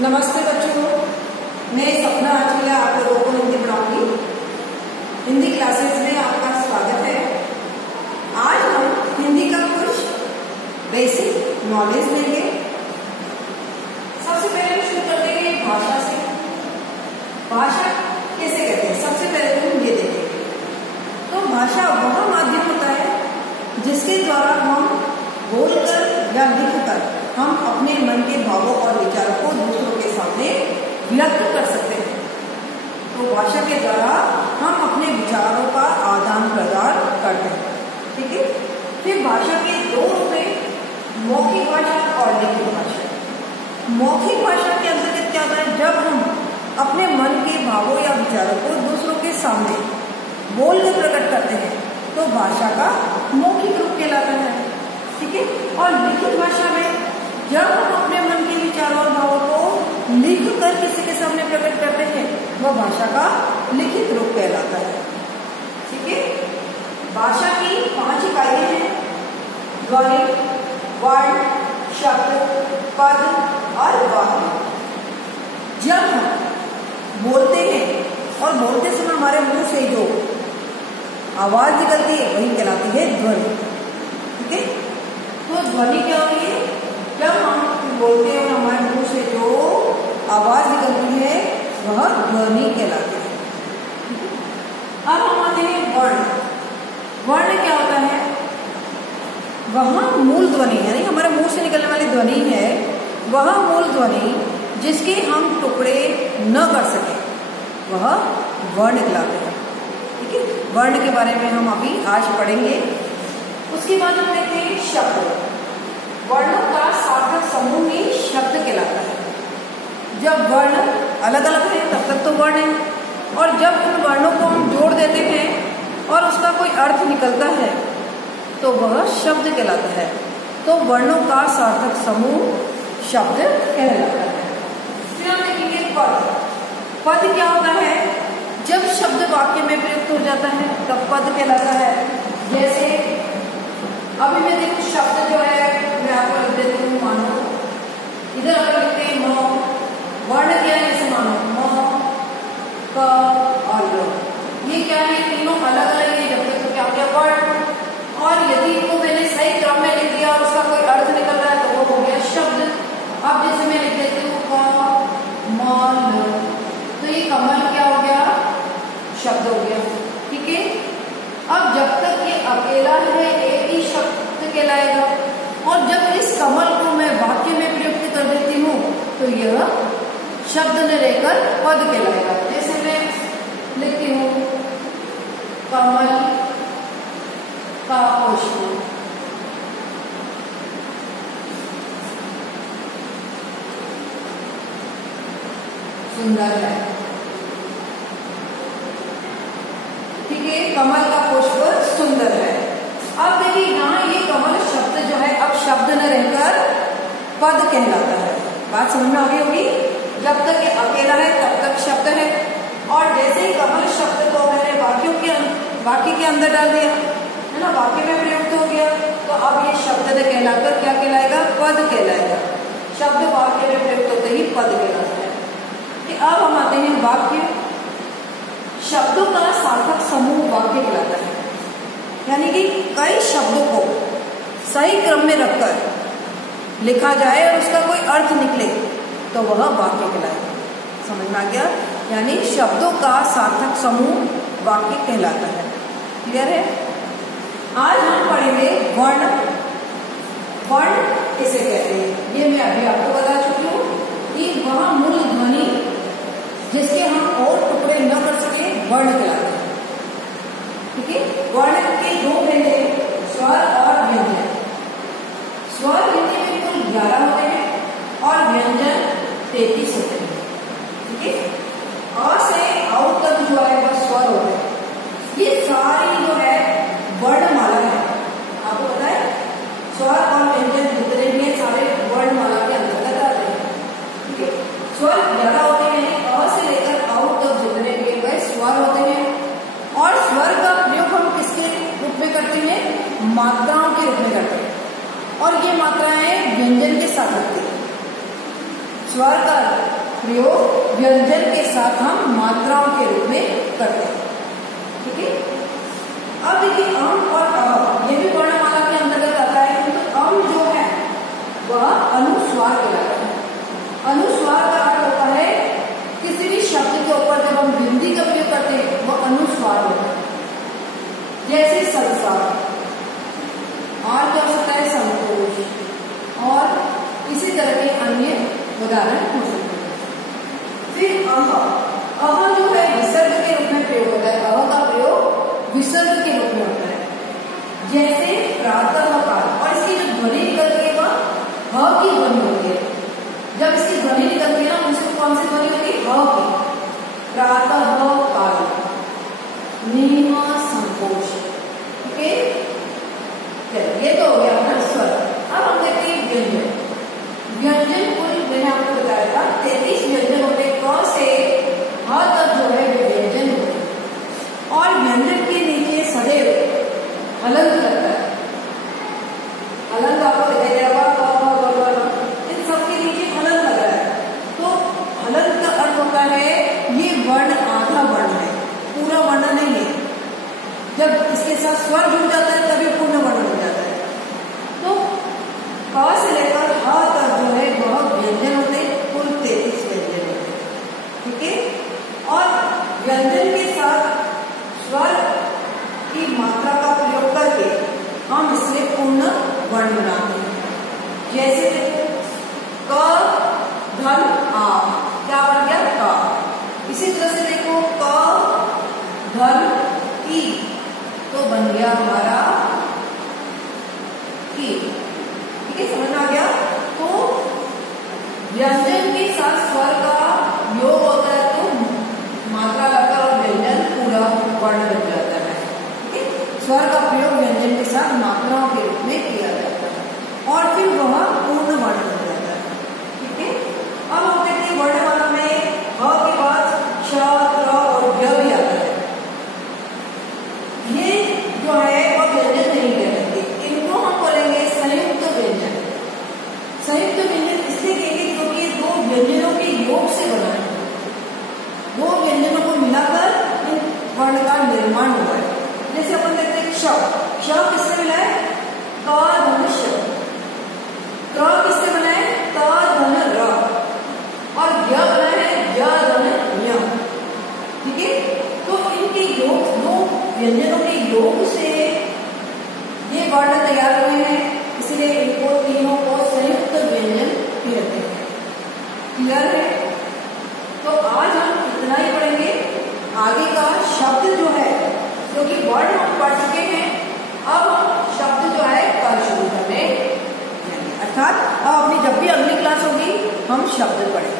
नमस्ते बच्चों, मैं सपना आज के लिए आप लोगों को हिंदी पढ़ाऊंगी। हिंदी क्लासेस में आपका स्वागत है। आज हम हिंदी का कुछ बेसिक नॉलेज लेंगे। सबसे पहले शुरू करते हैं भाषा से। भाषा कैसे कहते हैं, सबसे पहले तो हम ये देखेंगे। तो भाषा वह माध्यम होता है जिसके द्वारा हम बोलकर या लिखकर हम अपने मन के भावों और विचारों को दूसरों के सामने व्यक्त कर सकते हैं। तो भाषा के द्वारा हम अपने विचारों का आदान प्रदान करते हैं। ठीक है। फिर भाषा के दो रूप हैं, मौखिक भाषा और लिखित भाषा। मौखिक भाषा के अंतर्गत क्या होता है, जब हम अपने मन के भावों या विचारों को दूसरों के सामने बोलकर प्रकट करते हैं तो भाषा का मौखिक रूप कहलाता है। ठीक है। और लिखित भाषा में जब हम अपने मन के विचारों और भावों को लिखकर किसी के सामने प्रकट करते हैं वह भाषा का लिखित रूप कहलाता है। ठीक है। भाषा की 5 इकाइयां हैं, ध्वनि, वर्ण, शब्द, पद और वाक्य। जब हम बोलते हैं और बोलते समय हमारे मुंह से जो आवाज निकलती है वही कहलाती है ध्वनि। ठीक है। तो ध्वनि क्या होती है, जब हम बोलते हैं और हमारे मुंह से जो आवाज निकलती है वह ध्वनि कहलाती है। अब हम आते हैं वर्ण। वर्ण क्या होता है, वह मूल ध्वनि यानी हमारे मुंह से निकलने वाली ध्वनि है, वह मूल ध्वनि जिसके हम टुकड़े न कर सके वह वर्ण कहलाते हैं। ठीक है। वर्ण के बारे में हम अभी आज पढ़ेंगे। उसके बाद हम देखते हैं शब्द। वर्णों का सार्थक समूह ही शब्द कहलाता है। जब वर्ण अलग अलग है तब तक तो वर्ण है, और जब उन वर्णों को हम जोड़ देते हैं और उसका कोई अर्थ निकलता है तो वह शब्द कहलाता है। तो वर्णों का सार्थक समूह शब्द कहलाता है। फिर हम देखेंगे पद। पद क्या होता है, जब शब्द वाक्य में प्रयुक्त हो जाता है तब पद कहलाता है। जैसे अभी मैं देखो शब्द जो है मैं आपको लिख देती हूँ। मानो इधर अगर लिखते हैं म, वर्ण क्या है, जैसे मानो म, क और ल, ये क्या है, तीनों अलग अलग है, जब तक तो क्या हो गया वर्ण। और यदि इनको मैंने सही क्रम में लिख दिया और उसका कोई अर्थ निकल रहा है तो वो हो गया शब्द। अब जैसे मैं लिख देती हूँ क म ल, तो ये कमल क्या हो गया, शब्द हो गया। ठीक है। अब जब तक ये अकेला है एक ही शब्द कहलाएगा, और जब इस कमल को मैं वाक्य में प्रयुक्त कर देती हूँ तो यह शब्द ने रहकर पद कहलाएगा। जैसे मैं लिखती हूँ कमल का पुष्प, सुंदर है। ठीक है। कमल का पुष्प सुंदर है। अब देखिए यहाँ ये कमल शब्द जो है अब शब्द न रहकर पद कहलाता है। बात समझ में आ गई होगी। जब तक ये अकेला है तब तक शब्द है, और जैसे ही कमल शब्द को मैंने वाक्य के अंदर डाल दिया है ना, वाक्य में प्रयुक्त हो गया, तो अब ये शब्द ने कहलाकर क्या कहलाएगा, पद कहलाएगा। शब्द वाक्य में प्रयुक्त होते ही पद कहलाता है। अब हम आते हैं वाक्य। शब्दों का सार्थक समूह वाक्य कहलाता है, यानी कि कई शब्दों को सही क्रम में रखकर लिखा जाए और उसका कोई अर्थ निकले तो वह वाक्य कहलाएगा। समझ में आ गया। यानी शब्दों का सार्थक समूह वाक्य कहलाता है। क्लियर है। आज हम पढ़ेंगे वर्ण। वर्ण किसे कहते हैं ये मैं अभी आपको बता चुकी हूँ कि वह मूल ध्वनि जिसके हम और टुकड़े न कर सके वर्ण कहलाते हैं। ठीक है। वर्ण के 2 भेद हैं, स्वर और व्यंजन। स्वर हिंदी में कुल 11 होते हैं और व्यंजन 33 होते हैं। ठीक है। अ से औ तक जो है वह स्वर होते हैं। ये सारी जो है वर्णमाला है। आपको पता है स्वर और व्यंजन जितने भी सारे वर्णमाला के अंतर्गत आते हैं। ठीक है। स्वर 11 होते हैं, अ से लेकर औ तक जितने भी वह स्वर होते हैं। और स्वर का प्रयोग हम किसके रूप में करते हैं, मात्राओं के रूप में करते हैं, और ये मात्राएं व्यंजन के साथ लगती है। स्वर का प्रयोग व्यंजन के साथ हम मात्राओं के रूप में करते हैं। ठीक है, अब देखिए अम और अ ये भी वर्णमाला के अंतर्गत आता है, तो अम जो है वह अनुस्वार कहलाता है। अनुस्वार का अर्थ होता है किसी भी शब्द के ऊपर जब हम बिंदी का प्रयोग करते हैं वह अनुस्वार होता है, जैसे संसार, और क्या हो सकता है संतोष, और इसी तरह के अन्य उदाहरण हो सकते हैं। फिर अह जो है विसर्ग के रूप में प्रयोग होता है। अह का प्रयोग विसर्ग के रूप में होता है, जैसे प्रातः काल, और इसकी जो ध्वनि निकलती है वह ह की ध्वनि होती है। जब इसकी ध्वनि निकलती है ना उसको कौन सी ध्वनि होती है? ह की। प्रातः काल, नीम संकोच। ठीक है, ये तो हो गया अपना स्वर। अब हम देखते हैं व्यंजन। व्यंजन कुल मैंने आपको बताया था 33 व्यंजन होते हैं। क से ह तक जो है वे व्यंजन होते हैं, और व्यंजन के नीचे सदैव हलंत लगता है। हलंत आपको दिखाई दे रहा होगा, इन सबके नीचे हलंत लग रहा है। तो हलंत का अर्थ होता है ये वर्ण आधा वर्ण है, पूरा वर्ण नहीं है। जब इसके साथ स्वर जुड़ जाता है तभी पूर्ण वर्ण हो जाता है। तो क से लेकर ह तक जो है वह व्यंजन होते हैं, कुल 33 व्यंजन होते हैं। ठीक है, और व्यंजन के साथ स्वर की मात्रा का प्रयोग करके हम इससे पूर्ण वर्ण बनाते हैं। जैसे देखो क धन आ, क्या बन गया? क। इसी तरह से देखो क धन ई, तो बन गया हमारा की। ठीक है, समझ में आ गया? तो व्यंजन के साथ स्वर का योग होता है तो मात्रा लगाकर और व्यंजन पूरा वर्ण बन जाता है। ठीक है, स्वर का प्रयोग व्यंजन के साथ मात्राओं के रूप में किया जाता है और फिर वह पूर्ण वर्ण बन जाता है। ठीक है, अब हम देखते हैं वर्णमाला में ह के बाद श, त्र और य भी आता है। ये जो है वह व्यंजन नहीं कहलाते, इनको हम बोलेंगे संयुक्त व्यंजन। संयुक्त व्यंजन इसलिए कहेंगे क्योंकि ये दो व्यंजनों के योग से बना है। दो व्यंजनों को मिलाकर इन वर्ण का निर्माण हुआ है। जैसे अपन देखते हैं श, श किससे मिला है? क धन श। त्र किससे बना है? त धन र। और य बना है य धन य। ठीक है, तो इनके योग, दो व्यंजनों के योग से ये वर्ण तैयार हुए हैं, इसलिए इनको तीनों को संयुक्त व्यंजन कहते हैं। क्लियर है? तो आज हम इतना ही पढ़ेंगे। आगे का शब्द जो है, क्योंकि वर्ड हम पढ़ चुके हैं, अब हम शब्द जो है कल शुरू करने, अर्थात अब अपनी जब भी अगली क्लास होगी हम शब्द पढ़ेंगे।